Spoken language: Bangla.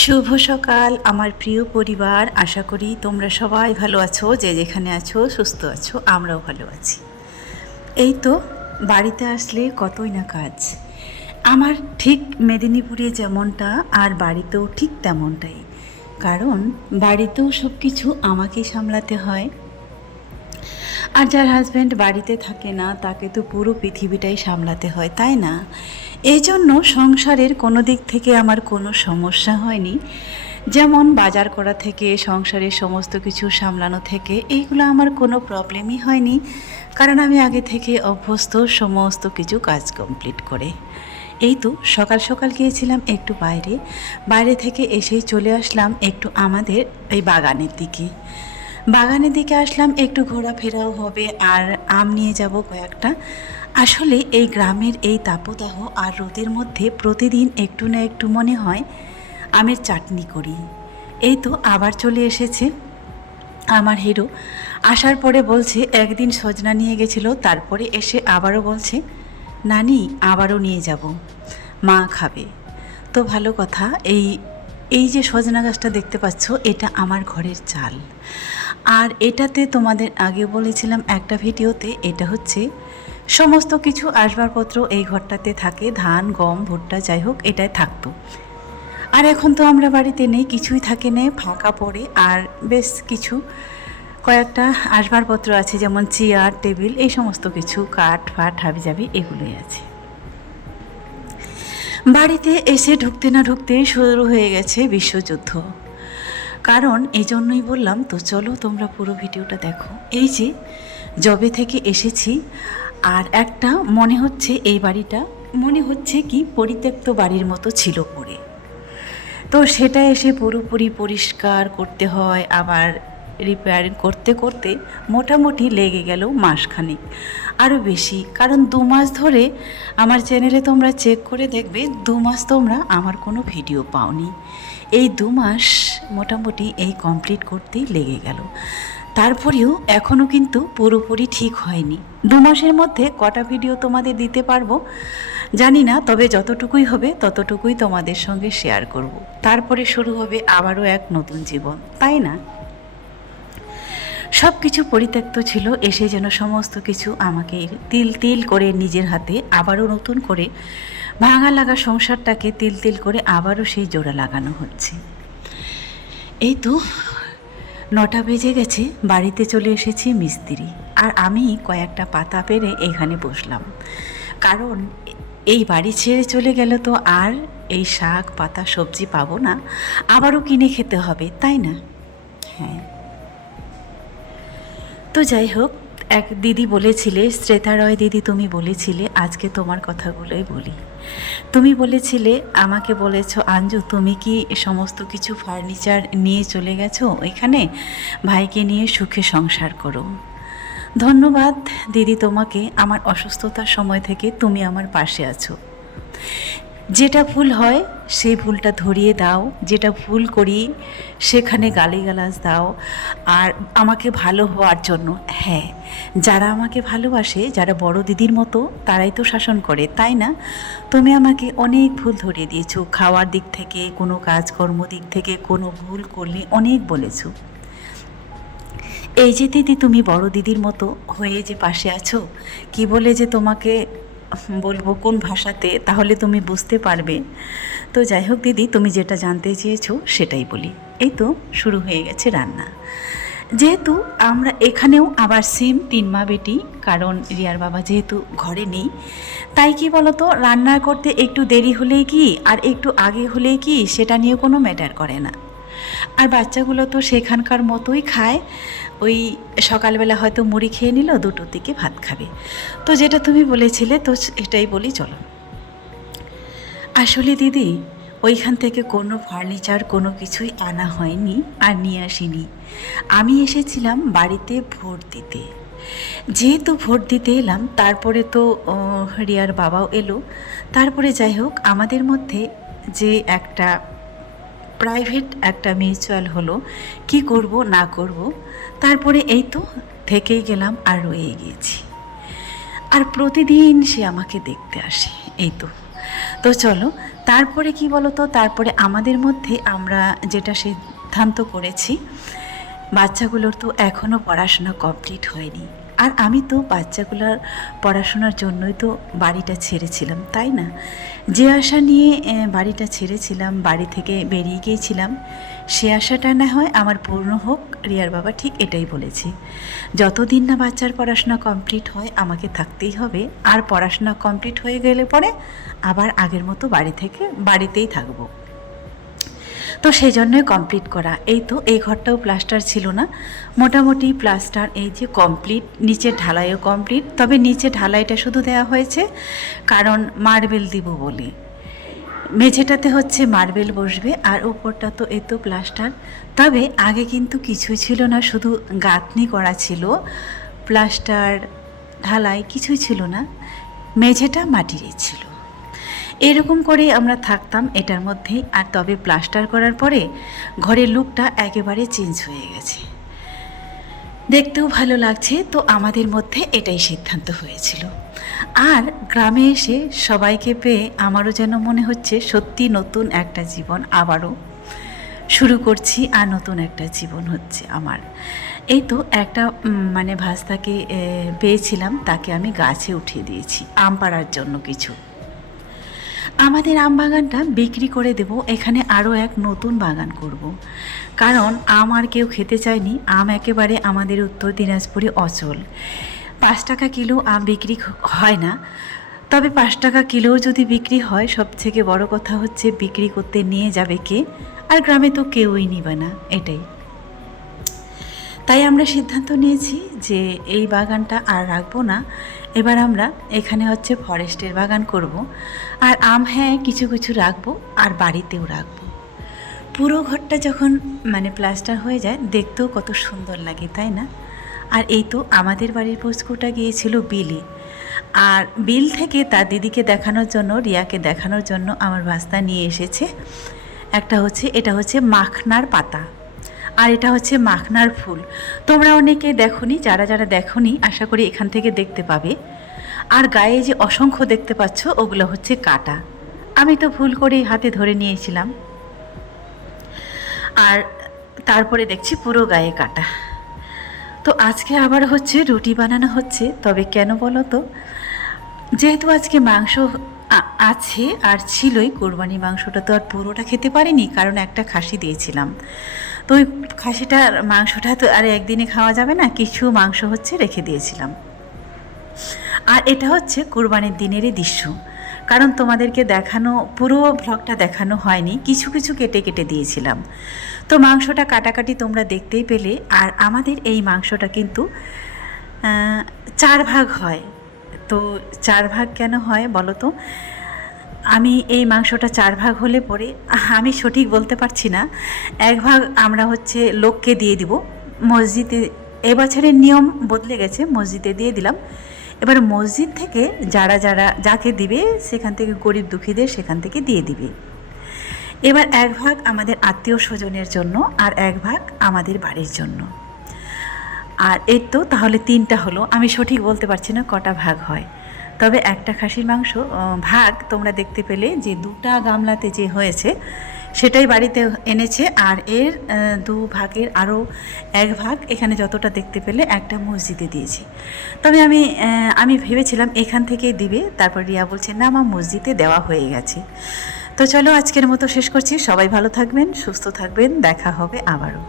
শুভ সকাল আমার প্রিয় পরিবার। আশা করি তোমরা সবাই ভালো আছো, যে যেখানে আছো সুস্থ আছো, আমরাও ভালো আছি। এই তো বাড়িতে আসলে কতই না কাজ। আমার ঠিক মেদিনীপুরে যেমনটা আর বাড়িতেও ঠিক তেমনটাই, কারণ বাড়িতেও সব কিছু আমাকেই সামলাতে হয়। আর যার হাজব্যান্ড বাড়িতে থাকে না তাকে তো পুরো পৃথিবীটাই সামলাতে হয়, তাই না? এই জন্য সংসারের কোনো দিক থেকে আমার কোনো সমস্যা হয়নি। যেমন বাজার করা থেকে সংসারের সমস্ত কিছু সামলানো থেকে এইগুলো আমার কোনো প্রবলেমই হয়নি, কারণ আমি আগে থেকে অভ্যস্ত সমস্ত কিছু কাজ কমপ্লিট করে। এই তো সকাল সকাল গিয়েছিলাম একটু বাইরে থেকে এসেই চলে আসলাম একটু আমাদের এই বাগানের দিকে আসলাম, একটু ঘোরাফেরাও হবে আর আম নিয়ে যাব কয়েকটা। আসলে এই গ্রামের এই তাপদাহ আর রোদের মধ্যে প্রতিদিন একটু না একটু মনে হয় আমের চাটনি করি। এই তো আবার চলে এসেছে আমার হিরো। আসার পরে বলছে একদিন সজনা নিয়ে গেছিল, তারপরে এসে আবারও বলছে নানি আবারও নিয়ে যাব, মা খাবে। তো ভালো কথা। এই এই যে সজনা গাছটা দেখতে পাচ্ছ, এটা আমার ঘরের চাল। আর এটাতে তোমাদের আগে বলেছিলাম একটা ভিডিওতে, এটা হচ্ছে সমস্ত কিছু আসবাবপত্র এই ঘরটাতে থাকে, ধান গম ভুট্টা যাই হোক এটাই থাকতো। আর এখন তো আমরা বাড়িতে নেই, কিছুই থাকে না, ফাঁকা পড়ে। আর বেশ কিছু কয়েকটা আসবাবপত্র আছে, যেমন চেয়ার টেবিল এই সমস্ত কিছু, কাঠ ফাট হাবিজাবি এগুলোই আছে। বাড়িতে এসে ঢুকতে না ঢুকতে শুরু হয়ে গেছে বিশ্বযুদ্ধ। কারণ এই জন্যই বললাম, তো চলো তোমরা পুরো ভিডিওটা দেখো। এই যে জবে থেকে এসেছি, আর একটা মনে হচ্ছে এই বাড়িটা মনে হচ্ছে কি পরিত্যক্ত বাড়ির মতো ছিল পড়ে। তো সেটা এসে পুরোপুরি পরিষ্কার করতে হয়, আবার রিপেয়ারিং করতে করতে মোটামুটি লেগে গেল মাসখানেক, আরও বেশি। কারণ 2 মাস ধরে আমার চ্যানেলে তোমরা চেক করে দেখবে, 2 মাস তোমরা আমার কোনো ভিডিও পাওনি। এই 2 মাস মোটামুটি এই কমপ্লিট করতেই লেগে গেল। তারপরেও এখনও কিন্তু পুরোপুরি ঠিক হয়নি। 2 মাসের মধ্যে কটা ভিডিও তোমাদের দিতে পারবো জানি না, তবে যতটুকুই হবে ততটুকুই তোমাদের সঙ্গে শেয়ার করব। তারপরে শুরু হবে আবারও এক নতুন জীবন, তাই না? সব কিছু পরিত্যক্ত ছিল, এসে যেন সমস্ত কিছু আমাকে তিল তিল করে নিজের হাতে আবারও নতুন করে ভাঙা লাগা সংসারটাকে তিল তিল করে আবারও সেই জোড়া লাগানো হচ্ছে। এই তো 9টা বেজে গেছে, বাড়িতে চলে এসেছি মিস্ত্রি, আর আমি কয়েকটা পাতা পেরে এখানে বসলাম। কারণ এই বাড়ি ছেড়ে চলে গেলে তো আর এই শাক পাতা সবজি পাবো না, আবারও কিনে খেতে হবে, তাই না? হ্যাঁ। তো যাই হোক, এক দিদি বলেছিলে, শ্রেতা রয় দিদি, তুমি বলেছিলে আজকে তোমার কথাগুলোই বলি। তুমি বলেছিলে, আমাকে বলেছো আঞ্জু তুমি কি সমস্ত কিছু ফার্নিচার নিয়ে চলে গেছো ওইখানে, ভাইকে নিয়ে সুখে সংসার করো। ধন্যবাদ দিদি তোমাকে। আমার অসুস্থতার সময় থেকে তুমি আমার পাশে আছো। যেটা ভুল হয় সেই ভুলটা ধরিয়ে দাও, যেটা ভুল করি সেখানে গালিগালাজ দাও, আর আমাকে ভালো হওয়ার জন্য। হ্যাঁ, যারা আমাকে ভালোবাসে, যারা বড় দিদির মতো, তারাই তো শাসন করে, তাই না? তুমি আমাকে অনেক ভুল ধরিয়ে দিয়েছো, খাওয়ার দিক থেকে, কোনো কাজকর্ম দিক থেকে কোনো ভুল করলে অনেক বলেছো। এই যে দিদি তুমি বড় দিদির মতো হয়ে যে পাশে আছো, কি বলে যে তোমাকে বলবো কোন ভাষাতে, তাহলে তুমি বুঝতে পারবে। তো যাই হোক দিদি, তুমি যেটা জানতে চেয়েছো সেটাই বলি। এই তো শুরু হয়ে গেছে রান্না। যেহেতু আমরা এখানেও আবার সেম 3 মা বেটি, কারণ রিয়ার বাবা যেহেতু ঘরে নেই, তাই কি বলতো, রান্না করতে একটু দেরি হলেই কি আর একটু আগে হলেই কি সেটা নিয়ে কোনো ম্যাটার করে না। আর বাচ্চাগুলো তো সেখানকার মতোই খায়, ওই সকালবেলা হয়তো মুড়ি খেয়ে নিল, 2টোর দিকে ভাত খাবে। তো যেটা তুমি বলেছিলে, তো এটাই বলি চলো। আসলে দিদি ওইখান থেকে কোনো ফার্নিচার কোনো কিছুই আনা হয়নি আর নিয়ে আসিনি। আমি এসেছিলাম বাড়িতে ভোট দিতে। যেহেতু ভোট দিতে এলাম, তারপরে তো রিয়ার বাবাও এলো। তারপরে যাই হোক, আমাদের মধ্যে যে একটা প্রাইভেট একটা মিউচুয়াল হলো, কি করব না করব, তারপরে এই তো থেকেই গেলাম আর রয়ে গিয়েছি। আর প্রতিদিন সে আমাকে দেখতে আসে। এই তো তো চলো, তারপরে কি বলো তো, তারপরে আমাদের মধ্যে আমরা যেটা সিদ্ধান্ত করেছি, বাচ্চাগুলোর তো এখনও পড়াশোনা কমপ্লিট হয়নি, আর আমি তো বাচ্চাগুলোর পড়াশোনার জন্যই তো বাড়িটা ছেড়েছিলাম, তাই না? যে আশা নিয়ে বাড়িটা ছেড়েছিলাম, বাড়ি থেকে বেরিয়ে গিয়েছিলাম, সে আশাটা না হয় আমার পূর্ণ হোক। রিয়ার বাবা ঠিক এটাই বলেছে, যতদিন না বাচ্চার পড়াশোনা কমপ্লিট হয় আমাকে থাকতেই হবে, আর পড়াশোনা কমপ্লিট হয়ে গেলে পরে আবার আগের মতো বাড়িতেই থাকবো। তো সেই জন্যই কমপ্লিট করা। এই তো এই ঘরটাও প্লাস্টার ছিল না, মোটামুটি প্লাস্টার এই যে কমপ্লিট, নিচের ঢালাইও কমপ্লিট। তবে নিচে ঢালাইটা শুধু দেওয়া হয়েছে কারণ মার্বেল দিব বলে, মেঝেটাতে হচ্ছে মার্বেল বসবে, আর উপরটা তো এই তো প্লাস্টার। তবে আগে কিন্তু কিছুই ছিল না, শুধু গাঁথনি করা ছিল, প্লাস্টার ঢালাই কিছুই ছিল না, মেঝেটা মাটিরই ছিল। এরকম করে আমরা থাকতাম এটার মধ্যেই। আর তবে প্লাস্টার করার পরে ঘরের লুকটা একেবারে চেঞ্জ হয়ে গেছে, দেখতেও ভালো লাগছে। তো আমাদের মধ্যে এটাই সিদ্ধান্ত হয়েছিল। আর গ্রামে এসে সবাইকে পেয়ে আমারও যেন মনে হচ্ছে সত্যি নতুন একটা জীবন আবারও শুরু করছি, আর নতুন একটা জীবন হচ্ছে আমার। এই তো একটা মানে ভাস্তাকে পেয়েছিলাম, তাকে আমি গাছে উঠিয়ে দিয়েছি আম পাড়ার জন্য কিছু। আমাদের আম বাগানটা বিক্রি করে দেব, এখানে আরও এক নতুন বাগান করব। কারণ আম আর কেউ খেতে চায়নি, আম একেবারে আমাদের উত্তর দিনাজপুরে অচল। 5 টাকা কিলো আম বিক্রি হয় না, তবে 5 টাকা কিলোও যদি বিক্রি হয়, সবথেকে বড় কথা হচ্ছে বিক্রি করতে নিয়ে যাবে কে, আর গ্রামে তো কেউই নিবে না, এটাই। তাই আমরা সিদ্ধান্ত নিয়েছি যে এই বাগানটা আর রাখবো না, এবার আমরা এখানে হচ্ছে ফরেস্টের বাগান করব। আর আম হ্যাঁ কিছু কিছু রাখবো, আর বাড়িতেও রাখবো। পুরো ঘরটা যখন মানে প্লাস্টার হয়ে যায় দেখতেও কত সুন্দর লাগে, তাই না? আর এই তো আমাদের বাড়ির পুচকুটা গিয়েছিল বিলে, আর বিল থেকে তার দিদিকে দেখানোর জন্য, রিয়াকে দেখানোর জন্য আমার ভাস্তা নিয়ে এসেছে এটা হচ্ছে মাখনার পাতা, আর এটা হচ্ছে মাখনার ফুল। তোমরা অনেকে দেখোনি, যারা যারা দেখোনি আশা করি এখান থেকে দেখতে পাবে। আর গায়ে যে অসংখ্য দেখতে পাচ্ছ ওগুলো হচ্ছে কাটা, আমি তো ভুল করেই হাতে ধরে নিয়েছিলাম, আর তারপরে দেখছি পুরো গায়ে কাটা। তো আজকে আবার হচ্ছে রুটি বানানো হচ্ছে। তবে কেন বলো তো, যেহেতু আজকে মাংস আছে আর ছিলই, কোরবানি মাংসটা তো আর পুরোটা খেতে পারিনি, কারণ একটা খাসি দিয়েছিলাম। তো ওই খাসিটার মাংসটা তো আর একদিনে খাওয়া যাবে না, কিছু মাংস হচ্ছে রেখে দিয়েছিলাম। আর এটা হচ্ছে কোরবানির দিনেরই দৃশ্য, কারণ তোমাদেরকে দেখানো পুরো ব্লগটা দেখানো হয়নি, কিছু কিছু কেটে কেটে দিয়েছিলাম। তো মাংসটা কাটাকাটি তোমরা দেখতেই পেলে। আর আমাদের এই মাংসটা কিন্তু 4 ভাগ হয়। তো 4 ভাগ কেন হয় বলো তো? আমি এই মাংসটা 4 ভাগ হলে পরে আমি সঠিক বলতে পারছি না, 1 ভাগ আমরা হচ্ছে লোককে দিয়ে দিব মসজিদে। এবছরের নিয়ম বদলে গেছে, মসজিদে দিয়ে দিলাম। এবার মসজিদ থেকে যারা যারা যাকে দিবে সেখান থেকে গরিব দুঃখীদের সেখান থেকে দিয়ে দিবে। এবার 1 ভাগ আমাদের আত্মীয় স্বজনের জন্য, আর 1 ভাগ আমাদের বাড়ির জন্য। আর এই তো তাহলে 3টা হলো, আমি সঠিক বলতে পারছি না কটা ভাগ হয়। তবে একটা খাসির মাংস ভাগ তোমরা দেখতে পেলে যে 2টা গামলাতে যে হয়েছে সেটাই বাড়িতে এনেছে, আর এর 2 ভাগের আরও 1 ভাগ এখানে যতটা দেখতে পেলে একটা মসজিদে দিয়েছি। তবে আমি ভেবেছিলাম এখান থেকেই দিবে, তারপর রিয়া বলছে না আমার মসজিদে দেওয়া হয়ে গেছে। তো চলো আজকের মতো শেষ করছি, সবাই ভালো থাকবেন, সুস্থ থাকবেন, দেখা হবে আবারও।